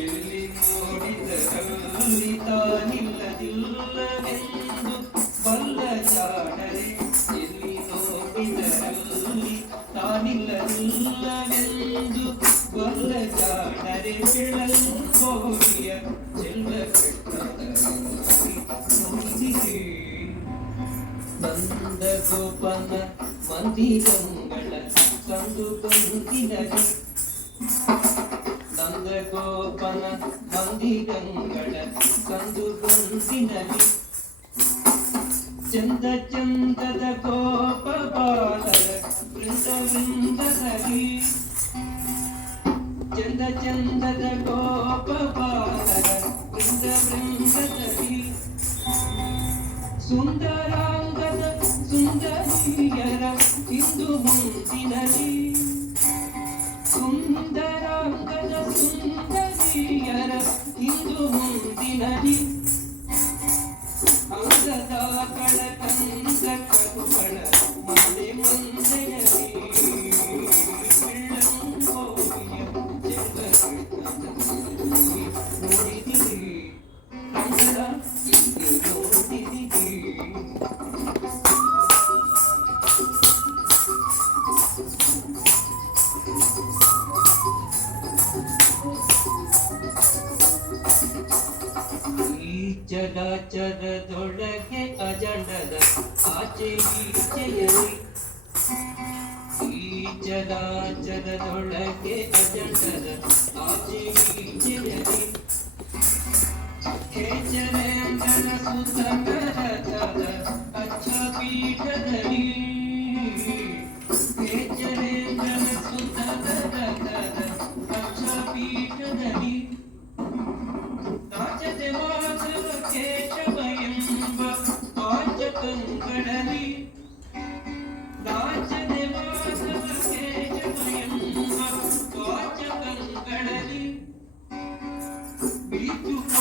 ಎಲ್ಲಿ ಕೋಡಿದರೂ ನೀ ತಾನಿಲ್ಲಲ್ಲವೆಂದುವಲ್ಲ ಚಾಣರೆ ಎಲ್ಲಿ ನೋಕಿನವನು ಸುಳಿ ತಾನಿಲ್ಲಲ್ಲವೆಂದುವಲ್ಲ ಗೋಪನ ಬಂದಿ ಗಂಗಳ ಕಂದು ಬಂದಿನಲ್ಲಿ ಚಂದ ಚಂದದ ಗೋಪ ಬಾಲರ ವೃಂದವೃಂದದಲ್ಲಿ ಚಂದ ಚಂದದ ಗೋಪ ಬಾಲರ ವೃಂದವೃಂದದಲ್ಲಿ ಸುಂದರಾಂಗದ ಸುಂದರಿಯರ ಇಂದು ಮುಂದಿನಲ್ಲಿ ಸುಂದರ ಕಣ ಮನೆ चराचर दौड़के अजंडद आचेगी चयरी चराचर दौड़के अजंडद आचेगी चयरी खेचने अंगन सुतंग रहता अच्छा पीठ धरी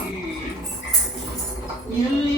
Y mm. mm.